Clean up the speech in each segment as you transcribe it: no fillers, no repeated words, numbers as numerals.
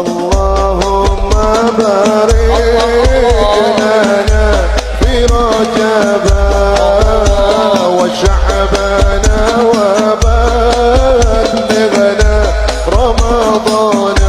اللهم بارك لنا في رجب وشعبنا وبلغنا رمضان.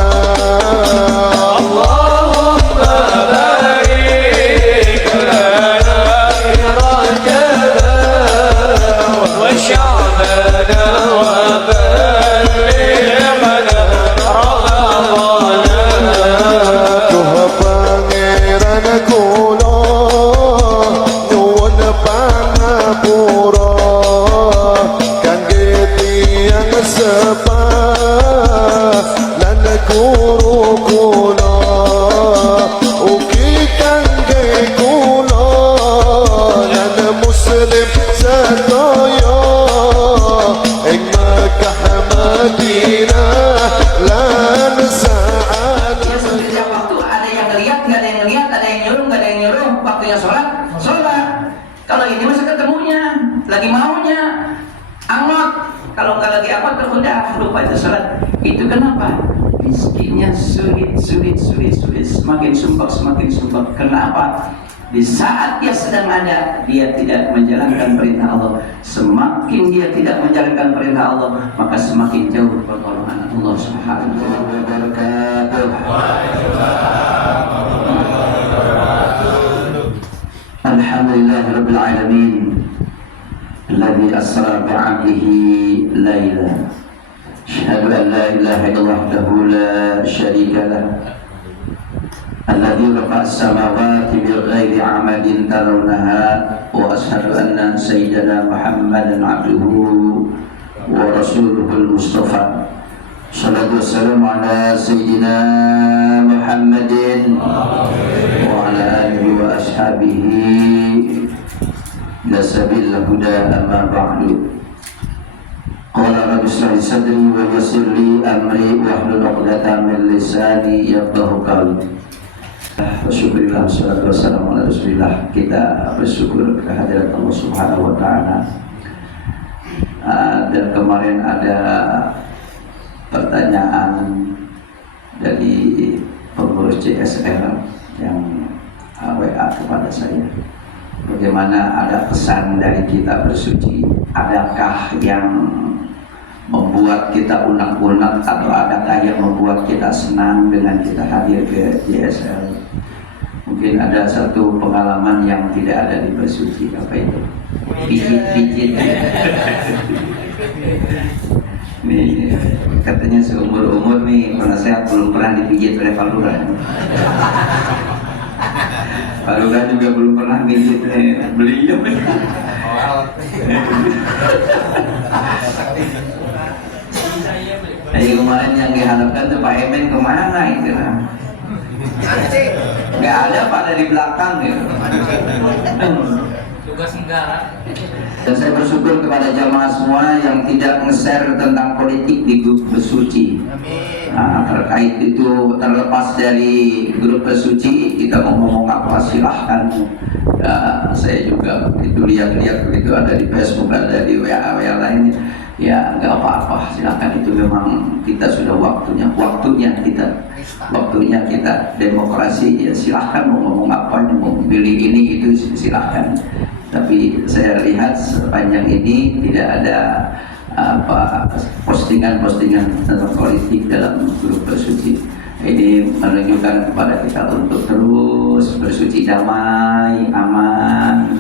Kalau ini masih ketemunya, lagi maunya, angot. Kalau nggak lagi apa, udah lupa itu sholat. Itu kenapa? Miskinnya sulit, semakin sumpah. Kenapa? Di saat dia sedang ada, dia tidak menjalankan perintah Allah. Semakin dia tidak menjalankan perintah Allah, maka semakin jauh pertolongan Allah Subhanahu wa Ta'ala. Alhamdulillahirabbil alamin. Alladzi asra bi'abdihi laila. Asyhadu an la ilaha illallah wahdahu la syarika lah. Alladzi rafa'a as-samawati bighairi 'amadin tarawnaha wa asyhadu anna sayyidana Muhammadan 'abduhu wa rasuluhul mustafa. Shallallahu wassalamu ala sayyidina Muhammadin wa ala alihi wa ashabihi nasabil huda amma ba'du. Qala rabbi shrah li sadri wa yassir li amri wahlul 'uqdatam min lisani yafqahu qawli. Syukurillah, salatu wassalamu ala rasulillah. Kita bersyukur kehadirat Allah Subhanahu wa Ta'ala. Dan kemarin ada pertanyaan dari pengurus CSR yang WA kepada saya. Bagaimana ada pesan dari kita bersuci? Adakah yang membuat kita unak-unak atau adakah yang membuat kita senang dengan kita hadir ke CSR? Mungkin ada satu pengalaman yang tidak ada di bersuci. Apa itu? Pijit-pijit. Nih, katanya seumur-umur nih penasehat belum pernah dipijit oleh Pak Lurah. Pak Lurah juga belum pernah pijit beliau. Jadi kemarin yang diharapkan tuh Pak Emen kemana itu lah? Nggak ada, Pak, ada di belakang gitu. Tugas negara. Dan saya bersyukur kepada jamaah semua yang tidak nge-share tentang politik di grup bersuci. Nah, terkait itu, terlepas dari grup bersuci, kita mau ngomong apa silahkan. Saya juga begitu lihat-lihat begitu ada di Facebook, ada di WA lainnya. Ya nggak apa-apa, silahkan. Itu memang kita sudah waktunya kita demokrasi. Ya silahkan mau ngomong apa, mau pilih ini itu silahkan. Tapi saya lihat sepanjang ini tidak ada postingan-postingan tentang politik dalam grup bersuci. Ini menunjukkan kepada kita untuk terus bersuci damai, aman.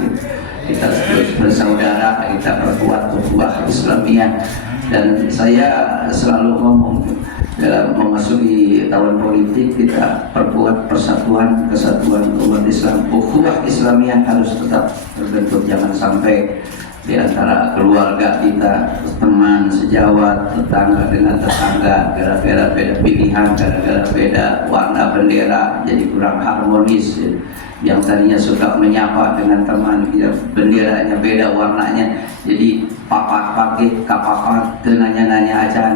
Kita terus bersaudara, kita perkuat ukhuwah Islamiyah. Dan saya selalu ngomong, dalam memasuki tahun politik kita perkuat persatuan, kesatuan umat Islam. Ukhuwah Islamiyah harus tetap terbentuk, jangan sampai di antara keluarga kita, teman sejawat, tetangga dengan tetangga, gara-gara beda pilihan, gara-gara beda warna bendera jadi kurang harmonis. yang tadinya suka menyapa dengan teman, ya, benderanya beda warnanya, jadi papat pakai kapapat nanya-nanya acan.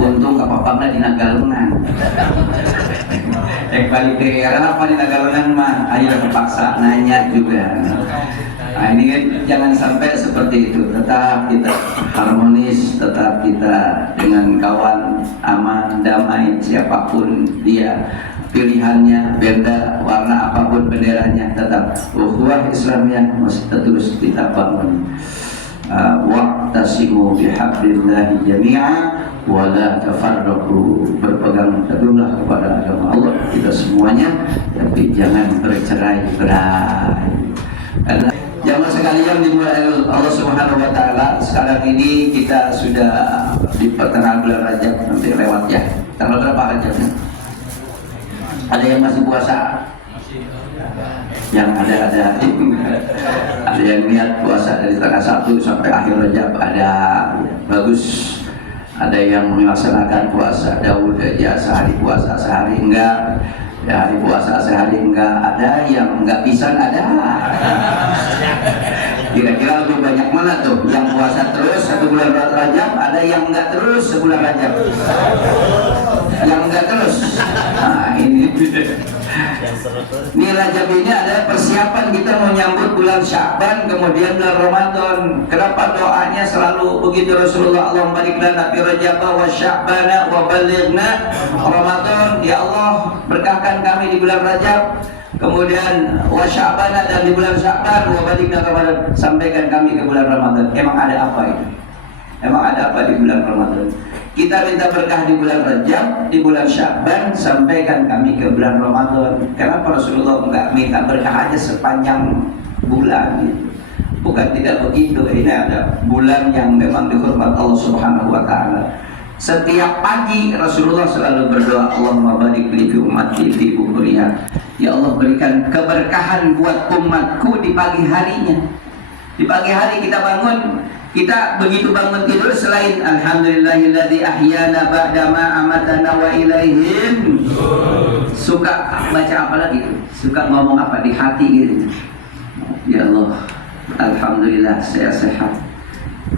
Untung kapapatnya di Nagalengan. Balik ke era apa di Nagalengan mah, ayo terpaksa nanya juga. Nah ini kan jangan sampai seperti itu, tetap kita harmonis, tetap kita dengan kawan aman, damai, siapapun dia pilihannya, benda warna apapun benderanya, tetap ukhuwah Islamiyah mesti terus kita bangun. Wa'tasimu bihablillahi jami'a wa la tafarraqu, berpegang teguhlah kepada agama Allah kita semuanya, tapi jangan bercerai-berai. Karena jamaah sekalian dimulai Allah Subhanahu wa taala, sekarang ini kita sudah di pertengahan bulan Rajab, nanti lewat ya. Tanggal berapa Rajabnya? Ada yang masih puasa? Yang ada yang niat puasa dari tanggal 1 sampai akhir Rajab, ada bagus. Ada yang melaksanakan puasa Daud aja sehari puasa sehari enggak, ya hari puasa sehari enggak, ada yang enggak bisa, ada. Kira-kira lebih banyak mana tuh? Yang puasa terus 1 bulan Rajab, ada yang enggak terus sebulan Rajab. Yang enggak terus. Nah, ini Rajab ini ada persiapan kita mau nyambut bulan Sya'ban, kemudian bulan Ramadan. Kenapa doanya selalu begitu Rasulullah? Allahumma barik lana fi Rajab wa Sya'bana wa balighna Ramadan. Ya Allah, berkahkan kami di bulan Rajab, kemudian wa Sya'bana, dan di bulan Sya'ban wa balighna Ramadan, sampaikan kami ke bulan Ramadan. Emang ada apa itu? Emang ada apa di bulan Ramadan? Kita minta berkah di bulan Rajab, di bulan Sya'ban, sampaikan kami ke bulan Ramadan. Kenapa Rasulullah enggak minta berkah aja sepanjang bulan gitu? Bukan tidak begitu, ini ada bulan yang memang dihormat Allah Subhanahu wa taala. Setiap pagi Rasulullah selalu berdoa, Allahumma barik li fi ummati fi bukuriha. Ya Allah, berikan keberkahan buat umatku di pagi harinya. Di pagi hari kita bangun, kita begitu bangun tidur, selain alhamdulillahilladzi ahyana ba'dama amatana wa ilaihim, suka baca apa lagi tuh? Suka ngomong apa di hati gitu? Ya Allah, alhamdulillah saya sehat,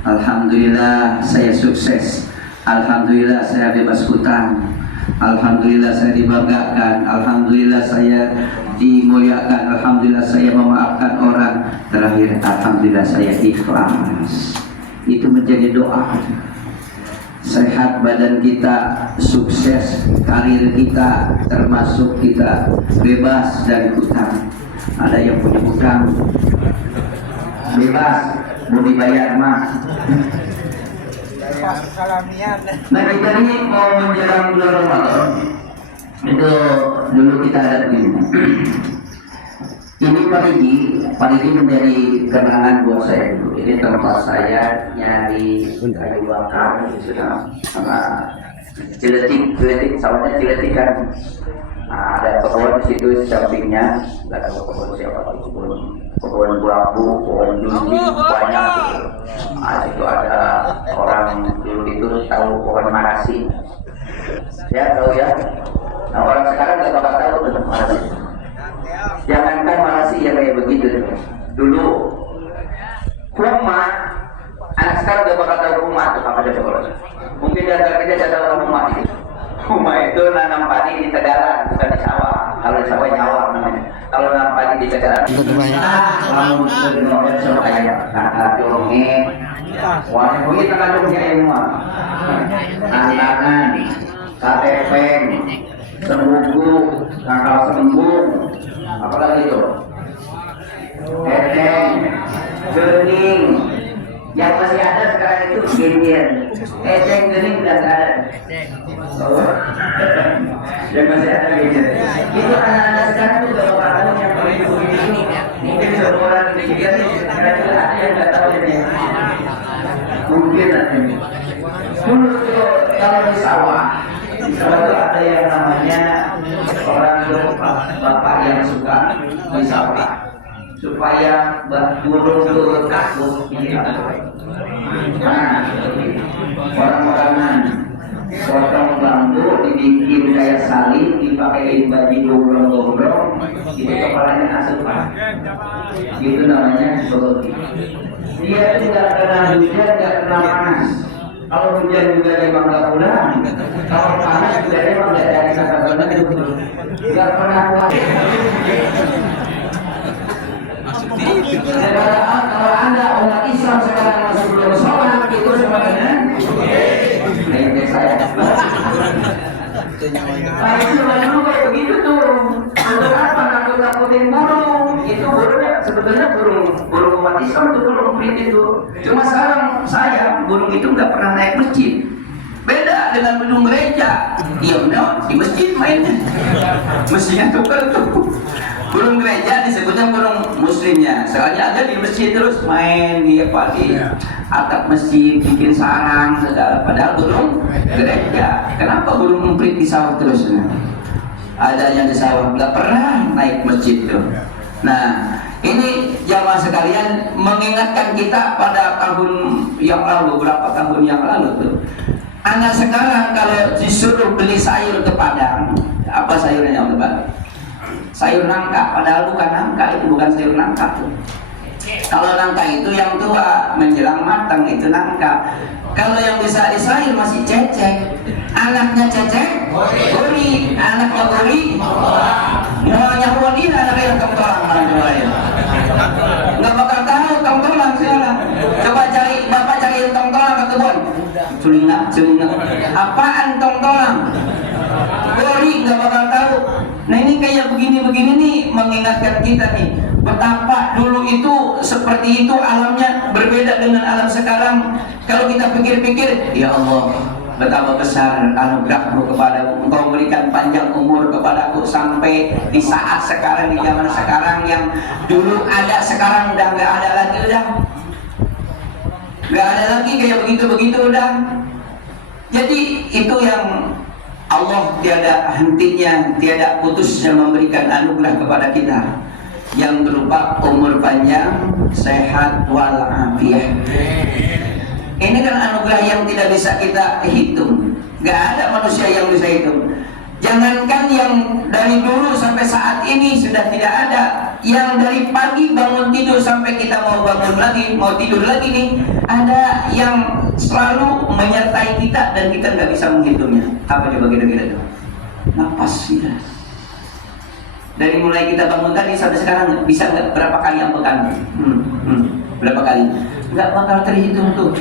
alhamdulillah saya sukses, alhamdulillah saya bebas hutang, alhamdulillah saya dibanggakan, alhamdulillah saya dimuliakan, alhamdulillah saya memaafkan orang, terakhir alhamdulillah saya ikhlas. Itu menjadi doa. Sehat badan kita, sukses karir kita, termasuk kita bebas dari hutang. Ada yang punya hutang, bebas, mau dibayar mah. Nah, jadi mau menjelang bulan Ramadan, itu dulu kita ada ini Parigi menjadi kenangan buat saya dulu. Ini tempat saya nyari kayu bakar, sudah sama ciletik sawahnya ciletik kan. Nah, ada pohon di situ sampingnya, nggak tahu pohon siapa, pohon bambu, pohon junji, banyak gitu. Nah, itu ada orang dulu itu tahu pohon marasi, ya tahu ya. Nah, orang sekarang nggak bakal tahu tentang marasi. Jangankan marasi yang kayak begitu dulu. Huma, anak sekarang udah bakal tahu huma itu apa aja sekolah. Mungkin dia kerja ada orang huma itu. Huma itu nanam padi di tegalan, bukan di sawah. Kalau di sawah nyawar namanya. Kalau nanam padi di tegalan. Kamu sudah sama kayak kakak curungnya. Wah, begitu kan curungnya semua. Tantangan, katepeng, sembugu, kakak sembung. Apalagi itu eteng, gening, yang masih ada sekarang itu ginian. Eteng, gening udah nggak ada. Yang masih ada ginian. Itu anak-anak sekarang itu udah bapak yang paling begini. Mungkin semua orang di sini sekarang itu ada yang nggak tahu ini. Mungkin ada. Dulu kalau di sawah itu ada yang namanya orang bapak yang suka wisata supaya burung itu takut ini. Nah, orang-orangan potong bambu, dibikin kayak salin, dipakai baju gombrong-gombrong, itu kepalanya asupan. Itu namanya psikologi. Dia tidak kena hujan, tidak kena panas. Kalau hujan juga dia nggak pulang. Kalau panas juga dia nggak ada kata-kata itu. Nggak pernah pulang. Kalau Anda umat Islam sekarang masih belum sholat, itu sama dengan saya. Saya dulu kayak begitu tuh. Untuk apa nakut-nakutin burung? Itu burungnya sebetulnya burung umat Islam itu burung prit itu. Cuma sekarang saya burung itu nggak pernah naik masjid. Beda dengan burung gereja. Iya benar di masjid mainnya. Mestinya tukar tuh. Burung gereja disebutnya burung muslimnya. Soalnya ada di masjid terus main di atap masjid, bikin sarang segala. Padahal burung gereja. Kenapa burung emprit di sawah terus? Ada yang di sawah nggak pernah naik masjid tuh. Nah, ini jamaah sekalian mengingatkan kita pada tahun yang lalu, berapa tahun yang lalu tuh. Anak sekarang kalau disuruh beli sayur ke Padang, apa sayurnya yang Padang? Sayur nangka, padahal bukan nangka, itu bukan sayur nangka tuh. Kalau nangka itu yang tua, menjelang matang itu nangka. Kalau yang bisa disayur masih cecek. Anaknya cecek, gurih. Anaknya gurih, maunya gurih, anaknya yang tongtolang. Nggak bakal tahu tongtolang sekarang. Coba cari, bapak cari tongtolang ke kebun. Culinga. Apaan tongtolang? Gurih, nggak bakal tahu. Nah ini kayak begini-begini nih mengingatkan kita nih betapa dulu itu seperti itu alamnya berbeda dengan alam sekarang. Kalau kita pikir-pikir, ya Allah betapa besar anugerahmu kepadaku, engkau memberikan panjang umur kepadaku sampai di saat sekarang, di zaman sekarang yang dulu ada sekarang udah nggak ada lagi, nggak ada lagi kayak begitu-begitu udah. Jadi itu yang Allah tiada hentinya, tiada putusnya memberikan anugerah kepada kita yang berupa umur panjang, sehat walafiat. Ini kan anugerah yang tidak bisa kita hitung. Gak ada manusia yang bisa hitung. Jangankan yang dari dulu sampai saat ini sudah tidak ada. Yang dari pagi bangun tidur sampai kita mau bangun lagi, mau tidur lagi nih, ada yang selalu menyertai kita dan kita nggak bisa menghitungnya. Apa coba kira-kira itu? Napas kita. Dari mulai kita bangun tadi sampai sekarang bisa nggak berapa kali ambekan? Berapa kali? Nggak bakal terhitung tuh.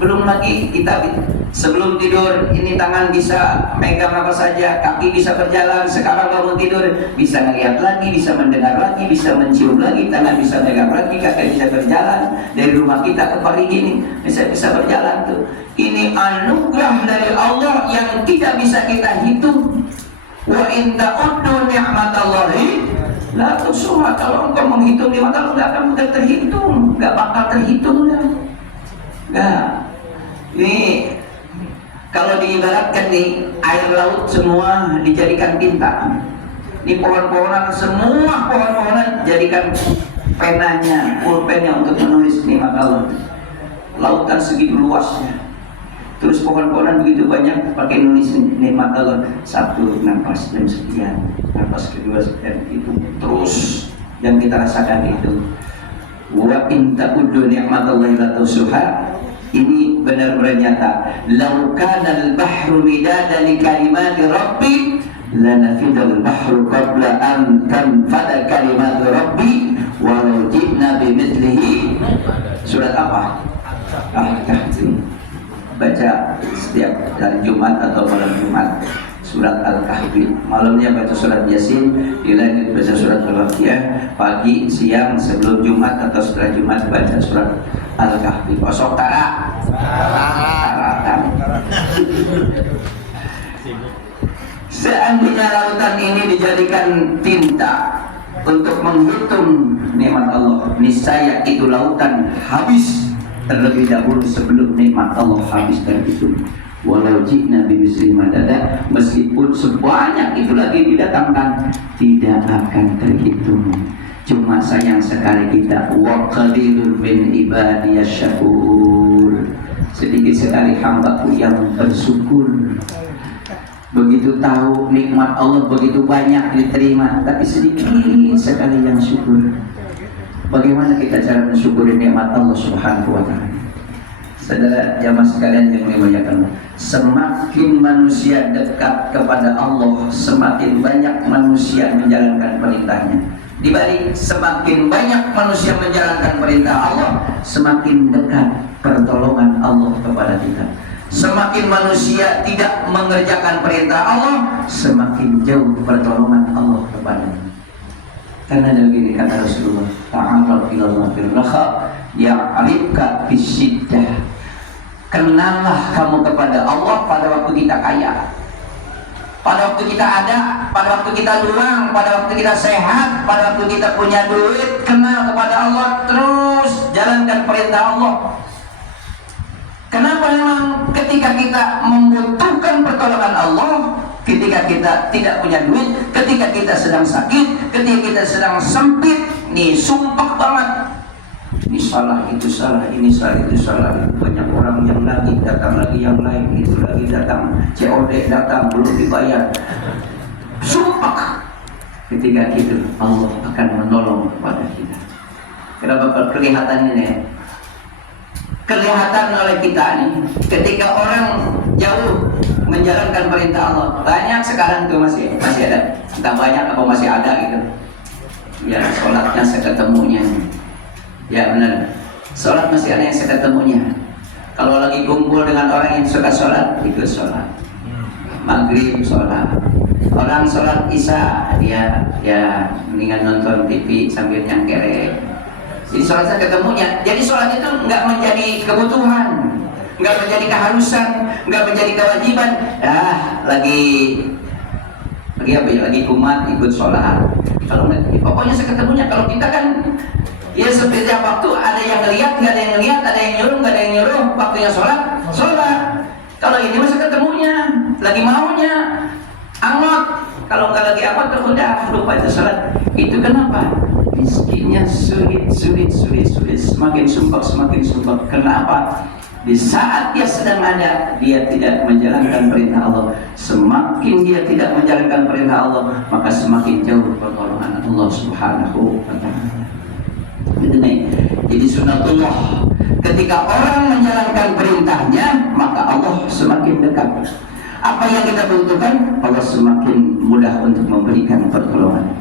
Belum lagi kita sebelum tidur ini tangan bisa megang apa saja, kaki bisa berjalan. Sekarang bangun tidur bisa ngeliat lagi, bisa mendengar lagi, bisa mencium lagi, tangan bisa megang lagi, kaki bisa berjalan. Dari rumah kita ke Parigi ini bisa berjalan tuh. Ini anugerah dari Allah yang tidak bisa kita hitung. Wa in ta'uddu ni'matallahi la tuhsuha. Kalau engkau menghitung nikmat Allah nggak akan mudah terhitung, nggak bakal terhitung dah. Nggak. Ini kalau diibaratkan nih air laut semua dijadikan tinta. Ini pohon-pohonan semua pohon-pohonan jadikan penanya, pulpennya untuk menulis nikmat Allah. Lautan segitu luasnya. Terus pohon-pohonan begitu banyak pakai nulis nikmat Allah. Satu nafas dan sekian, nafas kedua sekian, itu terus yang kita rasakan itu. Wa in ta'uddu ni'matallahi la tuhsuha. Ini benar-benar nyata. Lau kana al-bahru midadan li kalimati rabbi lanafidal bahru qabla an tanfada kalimatu rabbi walau ji'na bimithlihi. Surat apa? Al-Kahfi. Baca setiap hari Jumat atau malam Jumat surat Al-Kahfi. Malamnya baca surat Yasin, dilanjut baca surat Al-Waqiah, pagi, siang sebelum Jumat atau setelah Jumat baca surat Al-Kahfi. Osok tarakan. Seandainya lautan ini dijadikan tinta untuk menghitung nikmat Allah, niscaya itu lautan habis terlebih dahulu sebelum nikmat Allah habis terhitung. Walau ji'na bimisli madada, meskipun sebanyak itu lagi didatangkan tidak akan terhitung. Cuma sayang sekali kita wa qalilun min ibadiyasy syakur. sedikit sekali hambaku yang bersyukur. Begitu tahu nikmat Allah begitu banyak diterima, tapi sedikit sekali yang syukur. Bagaimana kita cara mensyukuri nikmat Allah Subhanahu wa Ta'ala? Saudara jamaah sekalian yang dimuliakan Allah, semakin manusia dekat kepada Allah, semakin banyak manusia menjalankan perintahnya. Dibalik semakin banyak manusia menjalankan perintah Allah, semakin dekat pertolongan Allah kepada kita. Semakin manusia tidak mengerjakan perintah Allah, semakin jauh pertolongan Allah kepadanya. Karena begini kata Rasulullah, ta'arraf ilallah fil raha ya'rifka fis syiddah. Kenallah kamu kepada Allah pada waktu kita kaya, pada waktu kita ada, pada waktu kita luang, pada waktu kita sehat, pada waktu kita punya duit. Kenal kepada Allah, terus jalankan perintah Allah. Kenapa? Memang ketika kita membutuhkan pertolongan Allah, ketika kita tidak punya duit, ketika kita sedang sakit, ketika kita sedang sempit, nih sumpah banget, ini salah, itu salah, ini salah, itu salah. Banyak orang yang lagi datang, lagi yang lain, itu lagi datang, COD datang, belum dibayar. Sumpah. Ketika itu Allah akan menolong kepada kita. Kenapa kelihatan ini? Kelihatan oleh kita nih, ketika orang jauh menjalankan perintah Allah. Banyak sekarang tuh masih ada, entah banyak apa masih ada gitu. Ya sholatnya seketemunya. Ya benar, sholat masih ada yang seketemunya. Kalau lagi kumpul dengan orang yang suka sholat, ikut sholat. Maghrib sholat. Orang sholat isya, dia ya mendingan nonton TV sambil nyangkere. Jadi sholat ketemunya. Jadi sholat itu nggak menjadi kebutuhan, nggak menjadi keharusan, nggak menjadi kewajiban. Lagi apa ya? Lagi kumat ikut sholat. Kalau pokoknya seketemunya. Kalau kita kan ya setiap waktu ada yang ngelihat, nggak ada yang ngelihat, ada yang nyuruh, nggak ada yang nyuruh. Waktunya sholat. Kalau ini masa ketemunya, lagi maunya, angot. Kalau nggak lagi angot, udah lupa itu sholat. Itu kenapa? Miskinnya sulit. Semakin sumpah. Kenapa? Di saat dia sedang ada, dia tidak menjalankan perintah Allah. Semakin dia tidak menjalankan perintah Allah, maka semakin jauh pertolongan Allah Subhanahu wa Ta'ala. Jadi sunatullah, ketika orang menjalankan perintahnya, maka Allah semakin dekat. Apa yang kita butuhkan, Allah semakin mudah untuk memberikan pertolongan.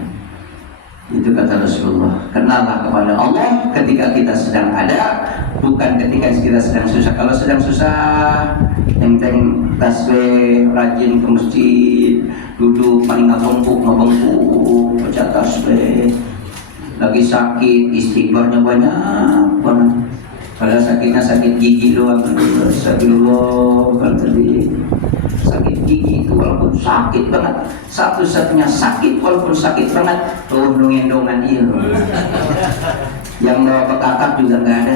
Itu kata Rasulullah. Kenallah kepada Allah ketika kita sedang ada, bukan ketika kita sedang susah. Kalau sedang susah, teng-teng tasbih, rajin ke masjid, duduk paling ngabengkuk, baca tasbih. Lagi sakit, istighfarnya banyak. Padahal sakitnya sakit gigi doang. Astagfirullah, sakit gigi itu walaupun sakit banget, satu-satunya sakit walaupun sakit banget, dongeng-dongan iya. Yang bawa bekakak juga nggak ada.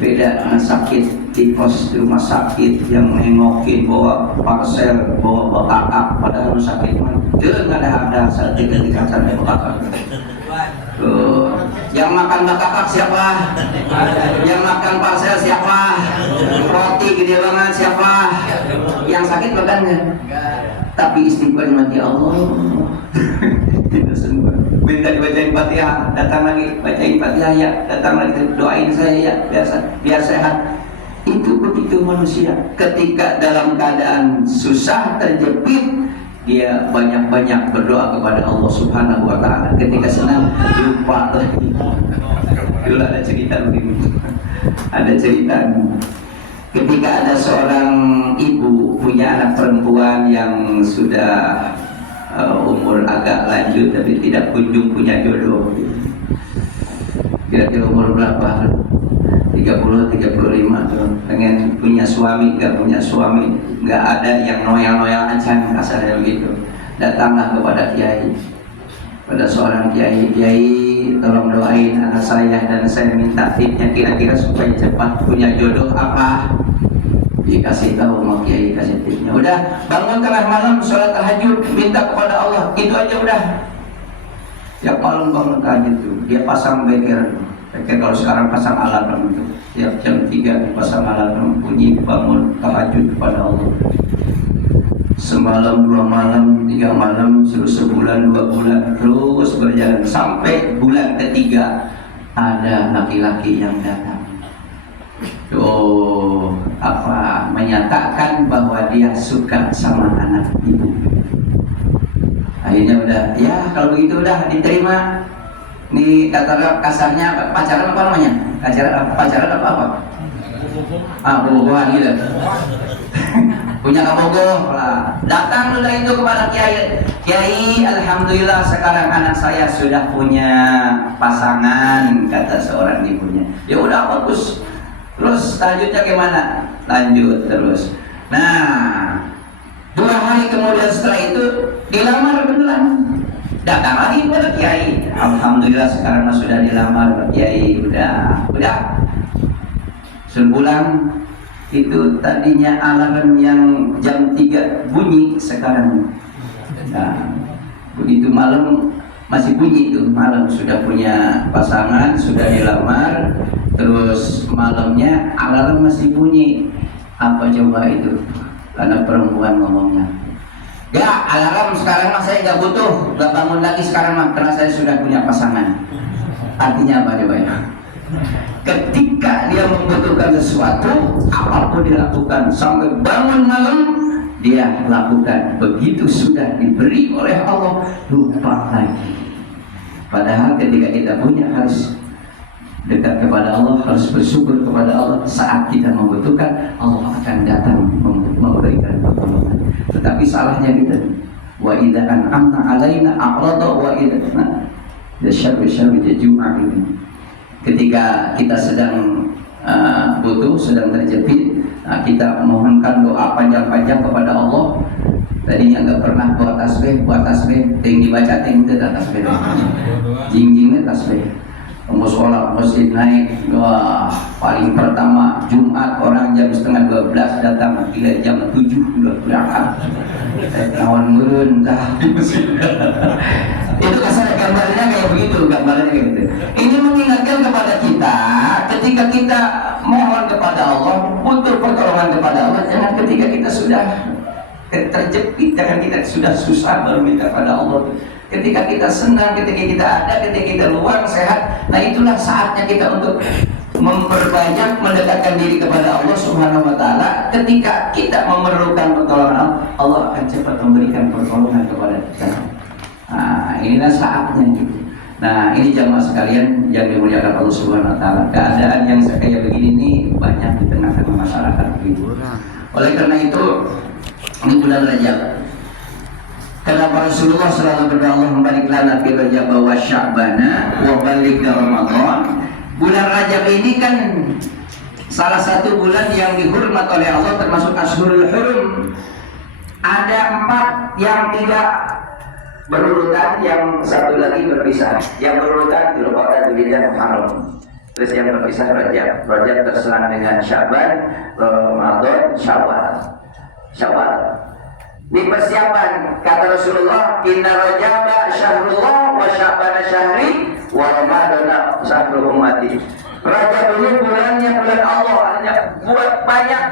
Beda dengan sakit di pos di rumah sakit yang nengokin bawa parcel, bawa bekakak, padahal sakit mah. Dia nggak ada saat ketika sampai bekakak. Yang makan bekakak siapa? Yang makan parcel siapa? Roti gede banget siapa? Yang sakit makan nggak? Tapi istighfar mati Allah. Itu semua. Minta dibacain Fatihah, datang lagi bacain Fatihah ya, datang lagi doain saya ya, biar sehat. Itu begitu manusia. Ketika dalam keadaan susah terjepit, dia banyak-banyak berdoa kepada Allah Subhanahu wa Ta'ala. Ketika senang lupa lagi. Dulu ada cerita begini. Ada cerita ketika ada seorang ibu punya anak perempuan yang sudah umur agak lanjut tapi tidak kunjung punya jodoh. Kira-kira umur berapa? 30-35 tuh. Pengen punya suami, gak punya suami, gak ada yang noyang-noyang acan, kasarnya begitu. Datanglah kepada kiai, pada seorang kiai, tolong doain anak saya dan saya minta tipnya kira-kira supaya cepat punya jodoh apa. Dikasih tahu sama kiai, kasih tipnya. Udah bangun tengah malam sholat tahajud, minta kepada Allah, itu aja udah. Ya malam bangun tahajud tuh, dia pasang beker. Kalau sekarang pasang alarm itu tiap jam 3 pasang alarm bunyi bangun tahajud kepada Allah. Semalam 2 malam 3 malam sebulan 2 bulan terus berjalan sampai bulan ketiga ada laki-laki yang datang. Menyatakan bahwa dia suka sama anak ibu. Akhirnya udah, ya kalau begitu udah diterima. Ini kata kasarnya pacaran apa namanya? Pacaran apa? Bobogohan gitu. Punya kabogoh lah. Datang udah itu kepada Kiai. Kiai, alhamdulillah sekarang anak saya sudah punya pasangan, kata seorang ibunya. Ya udah bagus. Terus lanjutnya gimana? Lanjut terus. Nah, 2 hari kemudian setelah itu dilamar beneran. Datang lagi kepada Kiai. Alhamdulillah sekarang sudah dilamar Kiai. Udah. Sebulan itu tadinya alarm yang jam 3 bunyi sekarang. Nah, begitu malam masih bunyi itu. Malam sudah punya pasangan, sudah dilamar. Terus malamnya alarm masih bunyi. Apa coba itu? Karena perempuan ngomongnya. Ya, alarm sekarang mah saya nggak butuh, nggak bangun lagi sekarang mah karena saya sudah punya pasangan. Artinya apa coba ya? Ketika dia membutuhkan sesuatu, apapun dilakukan sampai bangun malam dia lakukan. Begitu sudah diberi oleh Allah, lupa lagi. Padahal ketika kita punya harus dekat kepada Allah, harus bersyukur kepada Allah. Saat kita membutuhkan, Allah akan datang memberikan pertolongan. Tetapi salahnya kita, wa idza an'amna 'alaina a'rada wa idza syarru jaju'a. Ketika kita sedang butuh, sedang terjepit, kita mohonkan doa panjang-panjang kepada Allah. Tadinya nggak pernah buat tasbih, tinggi baca tinggi tasbih, jingjingnya tasbih. Musola masjid naik, wah paling pertama Jumat orang jam setengah 12 datang, gila jam 7 udah berangkat. Lawan murun dah. Itu kasar gambarnya kayak begitu, Ini mengingatkan kepada kita ketika kita mohon kepada Allah, butuh pertolongan kepada Allah, jangan ketika kita sudah terjepit, jangan kita sudah susah baru minta kepada Allah. Ketika kita senang, ketika kita ada, ketika kita luang, sehat, nah itulah saatnya kita untuk memperbanyak mendekatkan diri kepada Allah Subhanahu wa Ta'ala. Ketika kita memerlukan pertolongan, Allah akan cepat memberikan pertolongan kepada kita. Nah, inilah saatnya gitu. Nah, ini jamaah sekalian yang dimuliakan Allah Subhanahu wa Ta'ala. Keadaan yang kayak begini ini banyak di tengah-tengah masyarakat gitu. Oleh karena itu, ini bulan Rajab. Kenapa Rasulullah selalu berdoa, Allah balik lana fi Rajab wa Sya'bana wa balik Ramadan. Bulan Rajab ini kan salah satu bulan yang dihormat oleh Allah, termasuk Ashhurul Hurum. Ada 4 yang tidak berurutan, yang satu lagi berpisah. Yang berurutan Dzulqa'dah, Dzulhijjah, Muharram. Terus yang berpisah Rajab. Rajab terselang dengan Sya'ban, Ramadan, Syawal. Di persiapan kata Rasulullah, inna Rajaba syahrullah wa Sya'bana syahri wa Ramadana syahrul ummati. Rajab ini bulannya bulan Allah, artinya buat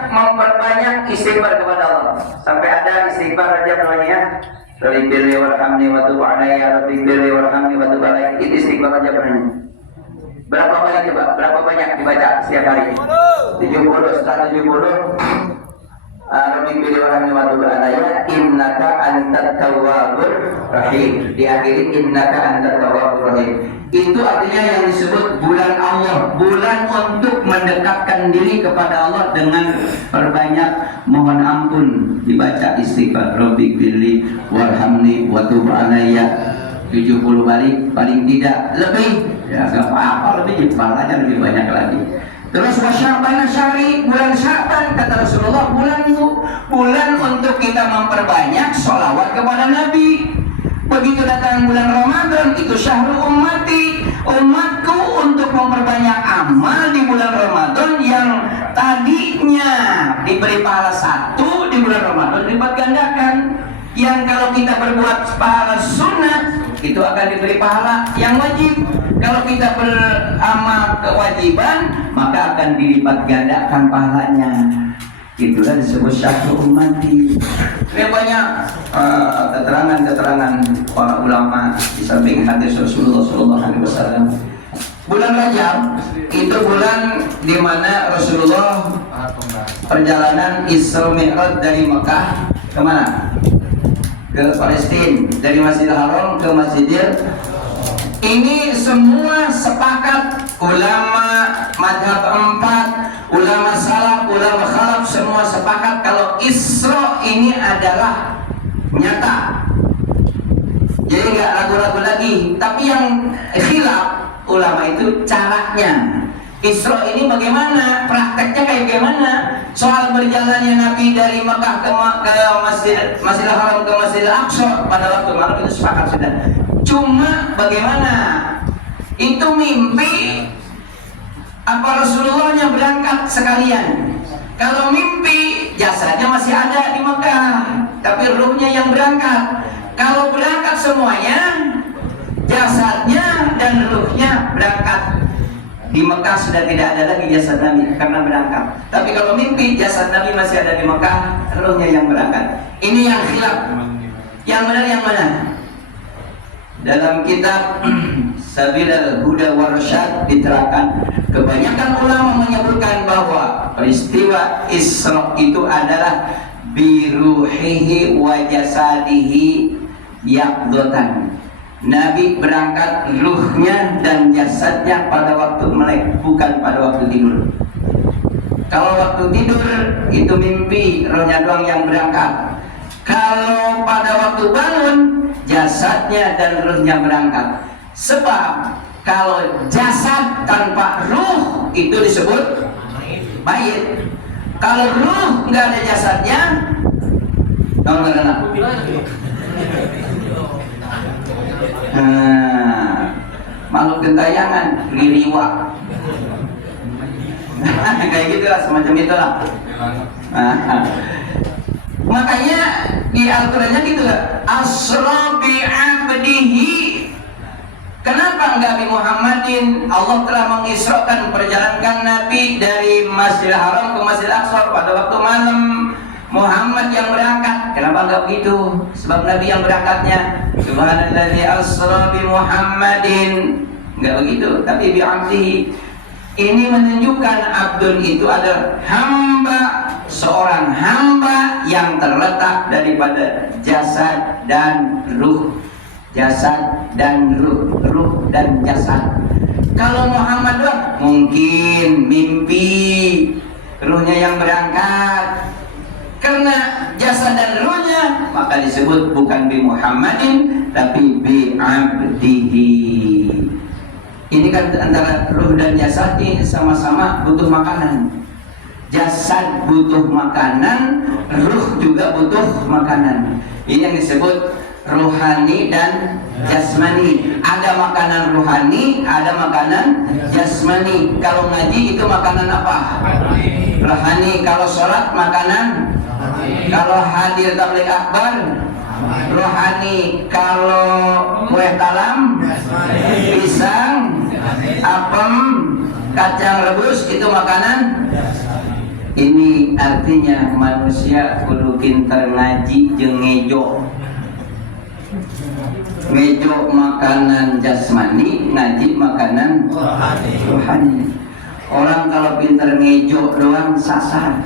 memperbanyak istighfar kepada Allah. Sampai ada istighfar Rajab namanya, Rabbi birri warhamni wa tub alayya, Rabbi birri warhamni wa tub alayya. Itu istighfar Rajab namanya. Berapa banyak coba? Berapa banyak dibaca setiap hari? 70. Setelah 70 Rabbi birri warhamni wa tub alayya, innaka antat tawwabur rahim. Diakhiri innaka antat tawwabur rahim. Itu artinya yang disebut bulan Allah, bulan untuk mendekatkan diri kepada Allah dengan perbanyak mohon ampun, dibaca istighfar Rabbi birri warhamni wa tub alayya 70 balik, paling tidak lebih, ya nggak apa-apa, lebih pahalanya lebih banyak lagi. Terus wasya'bana syahri, bulan Sya'ban kata Rasulullah, bulan untuk kita memperbanyak sholawat kepada Nabi. Begitu datang bulan Ramadan, itu syahrul ummati, umatku untuk memperbanyak amal di bulan Ramadan yang tadinya diberi pahala 1, di bulan Ramadan dilipat gandakan. Yang kalau kita berbuat pahala sunnah, itu akan diberi pahala yang wajib. Kalau kita beramal kewajiban, maka akan dilipat gandakan pahalanya. Itulah disebut syahrul ummati. Banyak keterangan-keterangan para ulama di samping hadis Rasulullah SAW. Bulan Rajab itu bulan di mana Rasulullah perjalanan Isra Mi'raj dari Mekah ke mana? Ke Palestina, dari Masjidil Haram ke Masjidil. Ini semua sepakat, ulama madhab 4, ulama salaf, ulama khalaf, semua sepakat kalau Isra ini adalah nyata. Jadi nggak ragu-ragu lagi. Tapi yang khilaf ulama itu caranya. Isra ini bagaimana? Prakteknya kayak gimana? Soal berjalannya Nabi dari Mekah ke Masjidil Haram ke Masjidil Aqsa pada waktu malam itu sepakat sudah. Cuma bagaimana? Itu mimpi apa Rasulullahnya berangkat sekalian? Kalau mimpi jasadnya masih ada di Mekah, tapi ruhnya yang berangkat. Kalau berangkat semuanya, jasadnya dan ruhnya berangkat. Di Mekah sudah tidak ada lagi jasad Nabi karena berangkat. Tapi kalau mimpi jasad Nabi masih ada di Mekah, ruhnya yang berangkat. Ini yang khilaf. Yang benar yang mana? Dalam kitab Sabilul Huda war Rasyad diterangkan, kebanyakan ulama menyebutkan bahwa peristiwa Isra itu adalah biruhihi wa jasadihi yaqdatan. Nabi berangkat ruhnya dan jasadnya pada waktu melek, bukan pada waktu tidur. Kalau waktu tidur itu mimpi, rohnya doang yang berangkat. Kalau pada waktu bangun, jasadnya dan ruhnya berangkat. Sebab kalau jasad tanpa ruh itu disebut mayit. Kalau ruh nggak ada jasadnya, makhluk gentayangan, liriwa. Kayak gitulah, semacam itulah. Makanya di Al-Qurannya gitu lah, asra bi abdihi. Kenapa enggak bi Muhammadin? Allah telah mengisrakan, perjalankan Nabi dari Masjidil Haram ke Masjidil Aqsa pada waktu malam. Muhammad yang berangkat. Kenapa enggak begitu? Sebab Nabi yang berangkatnya. Subhanalladzi asra bi Muhammadin. Enggak begitu, tapi bi abdihi. Ini menunjukkan Abdul itu adalah hamba, seorang hamba yang terletak daripada jasad dan ruh. Jasad dan ruh, ruh dan jasad. Kalau Muhammad mungkin mimpi, ruhnya yang berangkat. Karena jasad dan ruhnya, maka disebut bukan bi Muhammadin, tapi bi abdihi. Ini kan antara ruh dan jasad ini sama-sama butuh makanan. Jasad butuh makanan, ruh juga butuh makanan. Ini yang disebut rohani dan jasmani. Ada makanan rohani, ada makanan jasmani. Kalau ngaji itu makanan apa? Rohani. Kalau sholat makanan. Kalau hadir tabligh akbar rohani. Kalau kue talam, pisang, apem, kacang rebus itu makanan. Ini artinya manusia kudu pinter ngaji jeung ngejo. Ngejo makanan jasmani, ngaji makanan rohani. Orang kalau pinter ngejo doang sasar.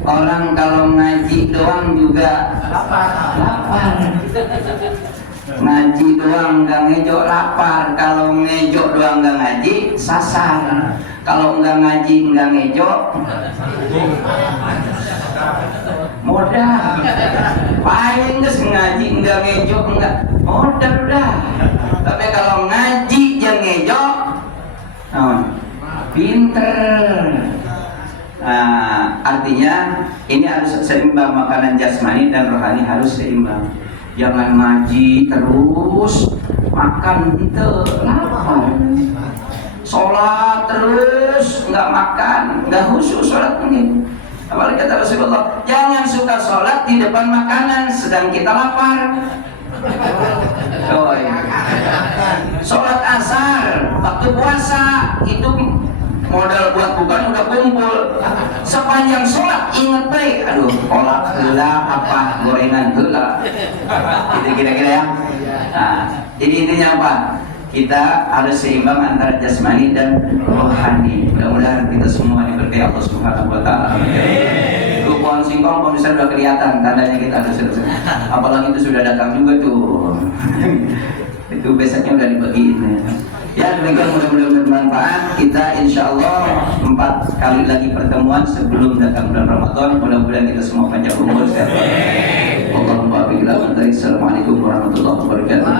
Orang kalau ngaji doang juga lapar. Ngaji doang nggak ngejo lapar. Kalau ngejo doang nggak ngaji sasar. Kalau nggak ngaji nggak ngejo modal. Paling nges ngaji nggak ngejo nggak modal udah. Tapi kalau ngaji jangan ngejo, pinter. Artinya ini harus seimbang, makanan jasmani dan rohani harus seimbang. Jangan ngaji terus makan itu lapar. Sholat terus nggak makan, nggak khusyuk sholat ini. Apalagi kata Rasulullah, jangan suka sholat di depan makanan sedang kita lapar. Coy. Sholat asar, waktu puasa itu modal buat bukan udah kumpul. Sepanjang sholat inget baik, aduh kolak gula apa gorengan gula. Itu kira-kira ya. Nah, jadi intinya apa? Kita harus seimbang antara jasmani dan rohani. Mudah-mudahan kita semua diberkahi Allah Subhanahu wa taala. Itu pohon singkong pemirsa sudah kelihatan tandanya kita harus selesai. Apalagi itu sudah datang juga tuh. Itu besoknya udah dibagiin. Ya demikian, mudah-mudahan bermanfaat. Kita insya Allah 4 kali lagi pertemuan sebelum datang bulan Ramadan. Mudah-mudahan kita semua panjang umur sehat. Allahumma billahi. Assalamualaikum warahmatullahi wabarakatuh.